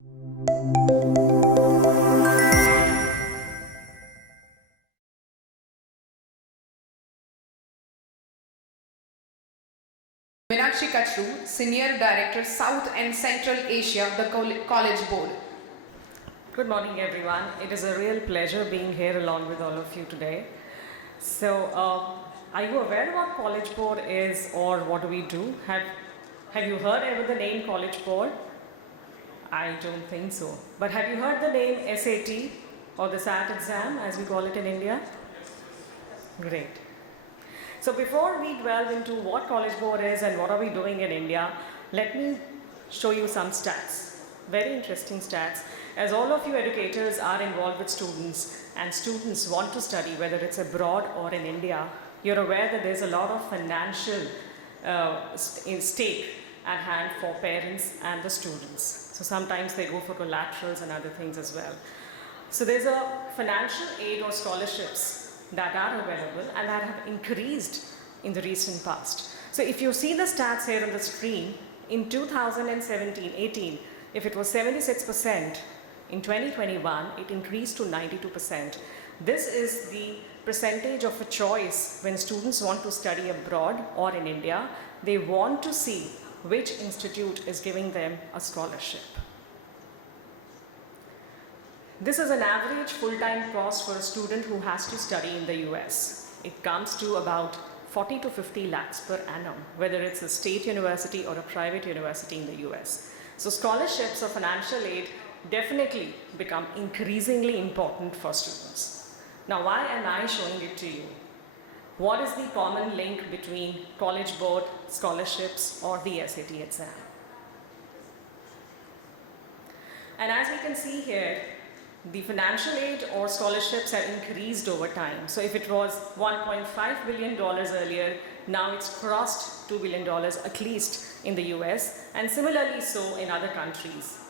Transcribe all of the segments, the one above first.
Meenakshi Kachroo, Senior Director, South and Central Asia, the College Board. Good morning, everyone. It is a real pleasure being here along with all of you today. So, are you aware what College Board is, or what do we do? Have you heard ever the name College Board? I don't think so. But have you heard the name SAT, or the SAT exam, as we call it in India? Great. So before we delve into what College Board is and what are we doing in India, let me show you some stats. Very interesting stats. As all of you educators are involved with students and students want to study, whether it's abroad or in India, you're aware that there's a lot of financial stake at hand for parents and the students. So sometimes they go for collaterals and other things as well. So there's a financial aid or scholarships that are available and that have increased in the recent past. So if you see the stats here on the screen, in 2017-18, if it was 76%, in 2021, it increased to 92%. This is the percentage of a choice when students want to study abroad or in India. They want to see which institute is giving them a scholarship. This is an average full-time cost for a student who has to study in the US. It comes to about 40 to 50 lakhs per annum, whether it's a state university or a private university in the US. So scholarships or financial aid definitely become increasingly important for students. Now, why am I showing it to you? What is the common link between College Board, scholarships, or the SAT exam? And as we can see here, the financial aid or scholarships have increased over time. So if it was $1.5 billion earlier, now it's crossed $2 billion, at least in the US, and similarly so in other countries.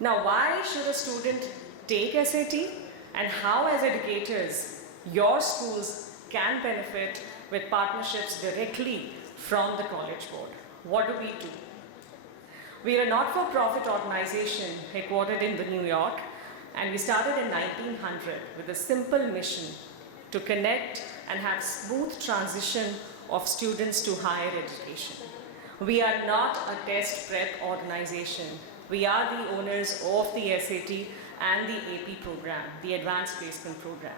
Now, why should a student take SAT, and how, as educators, your schools can benefit with partnerships directly from the College Board? What do we do? We are a not-for-profit organization headquartered in New York, and we started in 1900 with a simple mission to connect and have smooth transition of students to higher education. We are not a test prep organization. We are the owners of the SAT and the AP program, the Advanced Placement Program.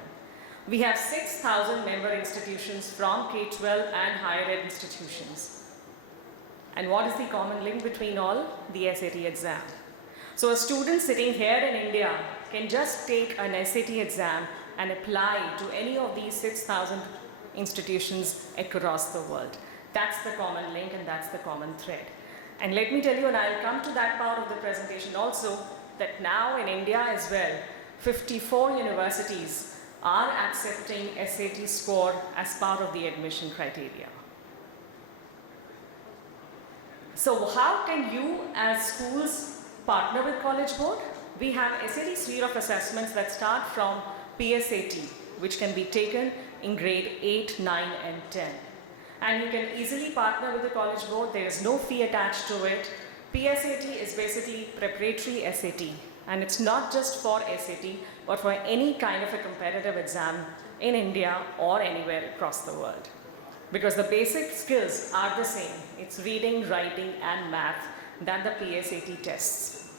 We have 6,000 member institutions from K-12 and higher ed institutions. And what is the common link between all? The SAT exam. So a student sitting here in India can just take an SAT exam and apply to any of these 6,000 institutions across the world. That's the common link and that's the common thread. And let me tell you, and I'll come to that part of the presentation also, that now in India as well, 54 universities are accepting SAT score as part of the admission criteria. So how can you as schools partner with College Board? We have SAT suite of assessments that start from PSAT, which can be taken in grade 8, 9 and 10. And you can easily partner with the College Board. There is no fee attached to it. PSAT is basically preparatory SAT. And it's not just for SAT, but for any kind of a competitive exam in India or anywhere across the world. Because the basic skills are the same. It's reading, writing, and math that the PSAT tests.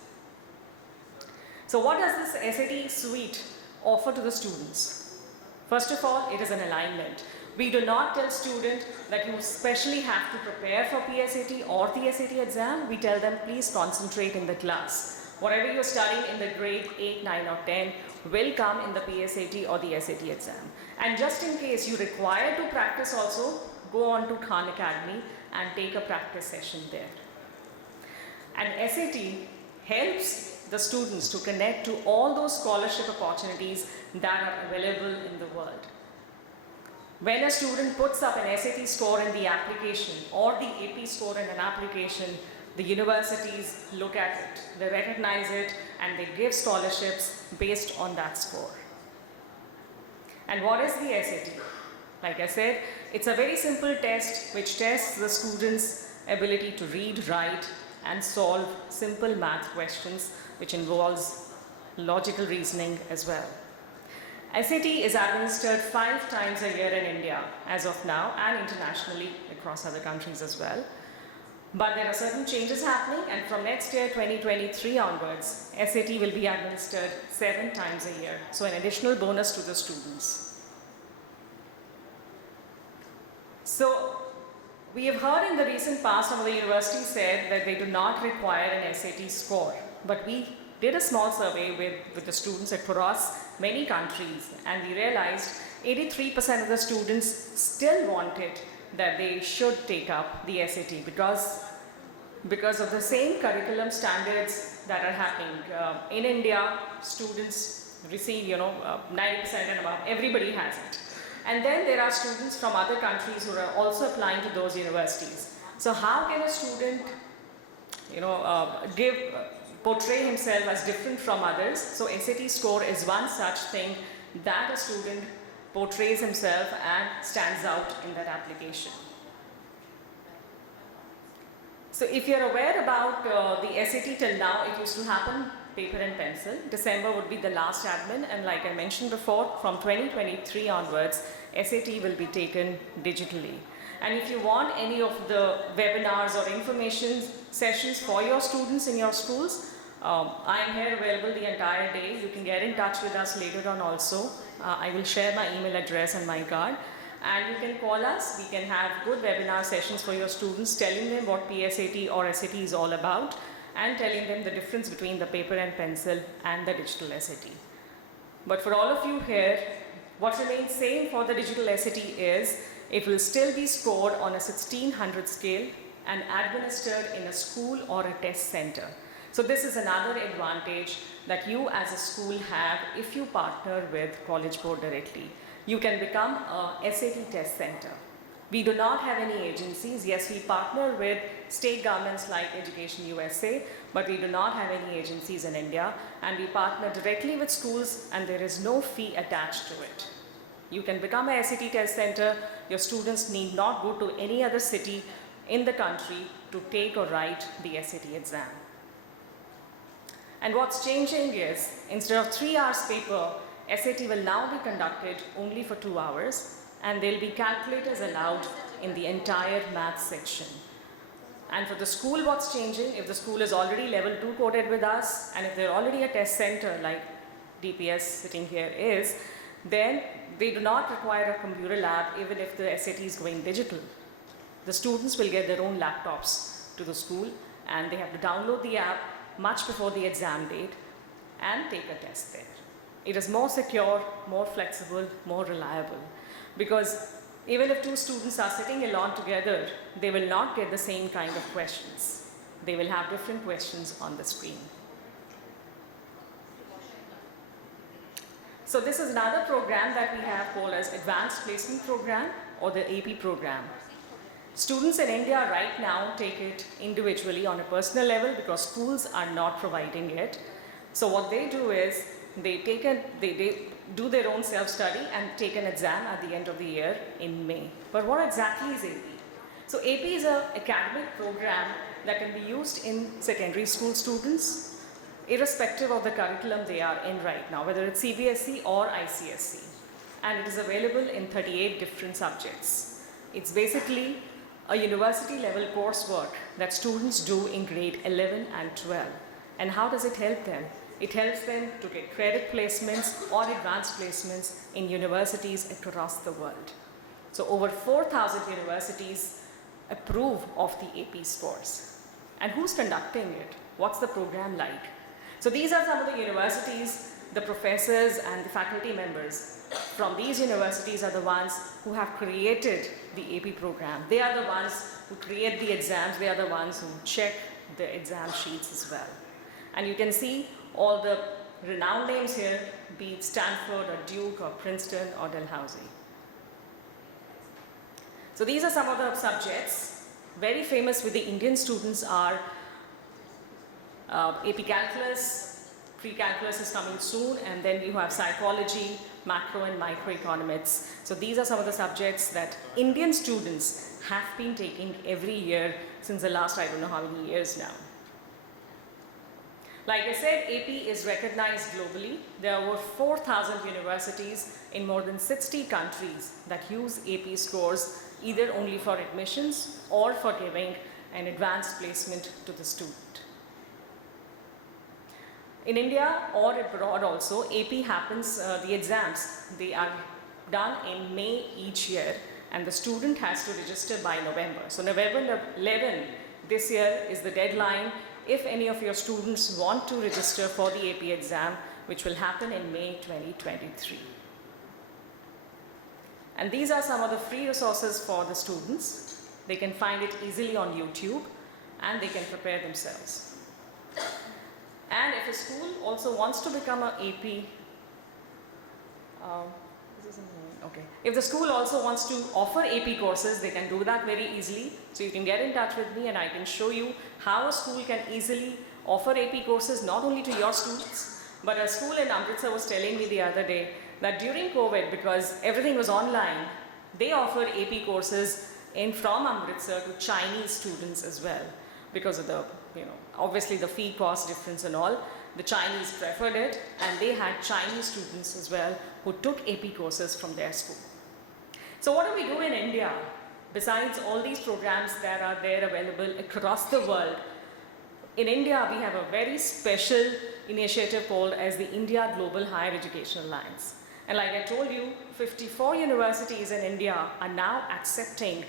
So what does this SAT suite offer to the students? First of all, it is an alignment. We do not tell students that you especially have to prepare for PSAT or the SAT exam. We tell them, please concentrate in the class. Whatever you're studying in the grade 8, 9 or 10 will come in the PSAT or the SAT exam. And just in case you require to practice also, go on to Khan Academy and take a practice session there. And SAT helps the students to connect to all those scholarship opportunities that are available in the world. When a student puts up an SAT score in the application or the AP score in an application, the universities look at it, they recognize it, and they give scholarships based on that score. And what is the SAT? Like I said, it's a very simple test which tests the student's ability to read, write, and solve simple math questions which involves logical reasoning as well. SAT is administered 5 times a year in India as of now, and internationally across other countries as well. But there are certain changes happening, and from next year 2023 onwards, SAT will be administered 7 times a year. So an additional bonus to the students. So we have heard in the recent past some of the universities said that they do not require an SAT score. But we did a small survey with the students across many countries, and we realized 83% of the students still wanted that they should take up the SAT because of the same curriculum standards that are happening. In India, students receive 90% and above, everybody has it. And then there are students from other countries who are also applying to those universities. So how can a student portray himself as different from others? So SAT score is one such thing that a student portrays himself and stands out in that application. So if you're aware about the SAT till now, it used to happen paper and pencil. December would be the last admin, and like I mentioned before, from 2023 onwards, SAT will be taken digitally. And if you want any of the webinars or information sessions for your students in your schools, I am here available the entire day. You can get in touch with us later on also. I will share my email address and my card. And you can call us. We can have good webinar sessions for your students, telling them what PSAT or SAT is all about, and telling them the difference between the paper and pencil and the digital SAT. But for all of you here, what remains same for the digital SAT is it will still be scored on a 1600 scale and administered in a school or a test center. So this is another advantage that you as a school have if you partner with College Board directly. You can become a SAT test center. We do not have any agencies. Yes, we partner with state governments like Education USA, but we do not have any agencies in India, and we partner directly with schools, and there is no fee attached to it. You can become a SAT test center. Your students need not go to any other city in the country to take or write the SAT exam. And what's changing is, instead of 3 hours paper, SAT will now be conducted only for 2 hours, and there will be calculators allowed in the entire math section. And for the school, what's changing, if the school is already level 2 coded with us, and if they're already a test center like DPS sitting here is, then they do not require a computer lab even if the SAT is going digital. The students will get their own laptops to the school, and they have to download the app much before the exam date and take a test there. It is more secure, more flexible, more reliable, because even if 2 students are sitting alone together, they will not get the same kind of questions. They will have different questions on the screen. So this is another program that we have called as Advanced Placement Program, or the AP program. Students in India right now take it individually on a personal level because schools are not providing it. So what they do is they do their own self-study and take an exam at the end of the year in May. But what exactly is AP? So AP is an academic program that can be used in secondary school students, irrespective of the curriculum they are in right now, whether it's CBSE or ICSE. And it is available in 38 different subjects. It's basically a university level coursework that students do in grade 11 and 12. And how does it help them? It helps them to get credit placements or advanced placements in universities across the world. So over 4,000 universities approve of the AP scores. And who's conducting it? What's the program like? So these are some of the universities, the professors and the faculty members from these universities are the ones who have created the AP program. They are the ones who create the exams. They are the ones who check the exam sheets as well. And you can see all the renowned names here, be it Stanford or Duke or Princeton or Dalhousie. So these are some of the subjects. Very famous with the Indian students are AP Calculus, Pre-Calculus is coming soon, and then you have Psychology, Macro and Microeconomics. So these are some of the subjects that Indian students have been taking every year since the last I don't know how many years now. Like I said, AP is recognized globally. There are over 4,000 universities in more than 60 countries that use AP scores either only for admissions or for giving an advanced placement to the student. In India or abroad also, AP happens, the exams, they are done in May each year, and the student has to register by November. So November 11 this year is the deadline if any of your students want to register for the AP exam, which will happen in May 2023. And these are some of the free resources for the students. They can find it easily on YouTube and they can prepare themselves. And if a school also wants to become an AP, okay. If the school also wants to offer AP courses, they can do that very easily. So you can get in touch with me and I can show you how a school can easily offer AP courses not only to your students, but a school in Amritsar was telling me the other day that during COVID, because everything was online, they offered AP courses from Amritsar to Chinese students as well, because of the, obviously the fee cost difference and all. The Chinese preferred it, and they had Chinese students as well who took AP courses from their school. So what do we do in India besides all these programs that are there available across the world? In India, we have a very special initiative called as the India Global Higher Education Alliance. And like I told you, 54 universities in India are now accepting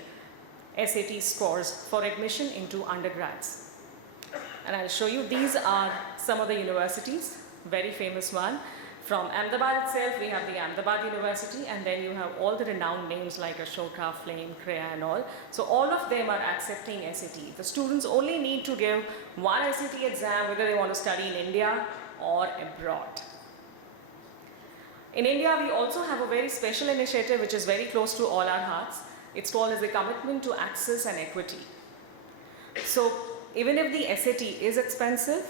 SAT scores for admission into undergrads. And I'll show you, these are some of the universities, very famous one. From Ahmedabad itself, we have the Ahmedabad University, and then you have all the renowned names like Ashoka, Flame, Kriya and all. So all of them are accepting SAT. The students only need to give one SAT exam, whether they want to study in India or abroad. In India, we also have a very special initiative which is very close to all our hearts. It's called as the Commitment to Access and Equity. So even if the SAT is expensive,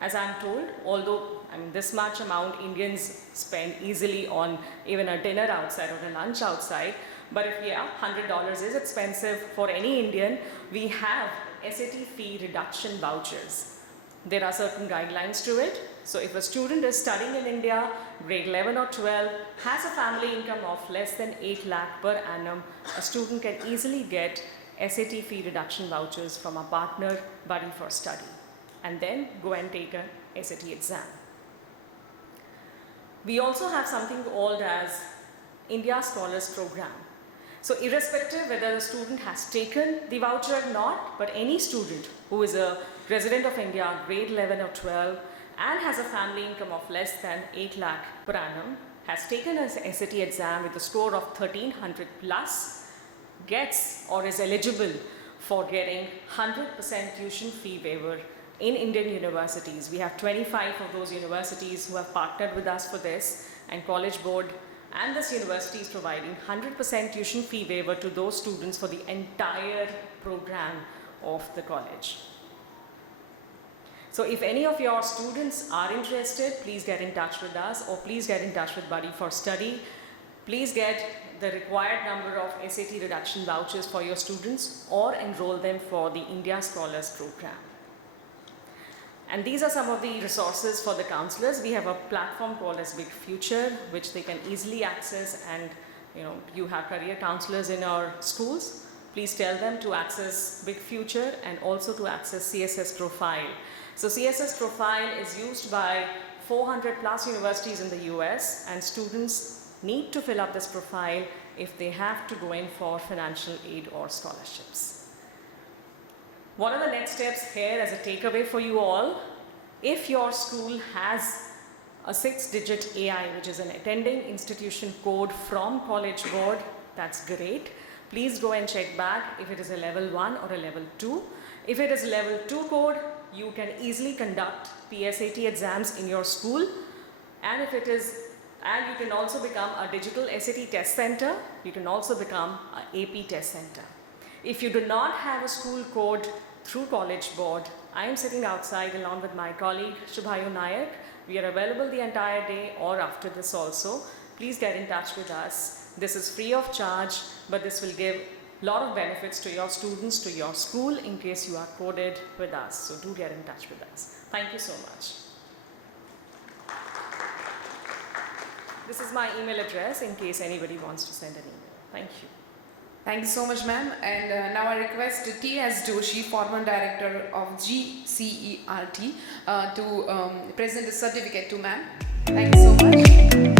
as I'm told, although this much amount Indians spend easily on even a dinner outside or a lunch outside, but if $100 is expensive for any Indian, we have SAT fee reduction vouchers. There are certain guidelines to it. So if a student is studying in India, grade 11 or 12, has a family income of less than 8 lakh per annum, a student can easily get SAT fee reduction vouchers from a partner buddy for study, and then go and take a SAT exam. We also have something called as India Scholars Program. So irrespective whether the student has taken the voucher or not, but any student who is a resident of India, grade 11 or 12, and has a family income of less than 8 lakh per annum, has taken a SAT exam with a score of 1300 plus, gets or is eligible for getting 100% tuition fee waiver in Indian universities. We have 25 of those universities who have partnered with us for this, and College Board and this university is providing 100% tuition fee waiver to those students for the entire program of the college. So if any of your students are interested, please get in touch with us, or please get in touch with Buddy for Study. Please get the required number of SAT reduction vouchers for your students, or enroll them for the India Scholars Program. And these are some of the resources for the counselors. We have a platform called as Big Future, which they can easily access, and you have career counselors in our schools. Please tell them to access Big Future and also to access CSS Profile. So CSS Profile is used by 400 plus universities in the US, and students need to fill up this profile if they have to go in for financial aid or scholarships. What are the next steps here as a takeaway for you all? If your school has a 6-digit AI, which is an attending institution code from College Board, that's great. Please go and check back if it is a level 1 or a level 2. If it is level 2 code, you can easily conduct PSAT exams in your school. And if it is, and you can also become a digital SAT test center. You can also become an AP test center. If you do not have a school code through College Board, I am sitting outside along with my colleague Shubhayu Nayak. We are available the entire day or after this also. Please get in touch with us. This is free of charge, but this will give a lot of benefits to your students, to your school, in case you are coded with us. So do get in touch with us. Thank you so much. This is my email address in case anybody wants to send an email. Thank you. Thank you so much, ma'am. And now I request T.S. Joshi, former director of GCERT, to present the certificate to ma'am. Thank you so much.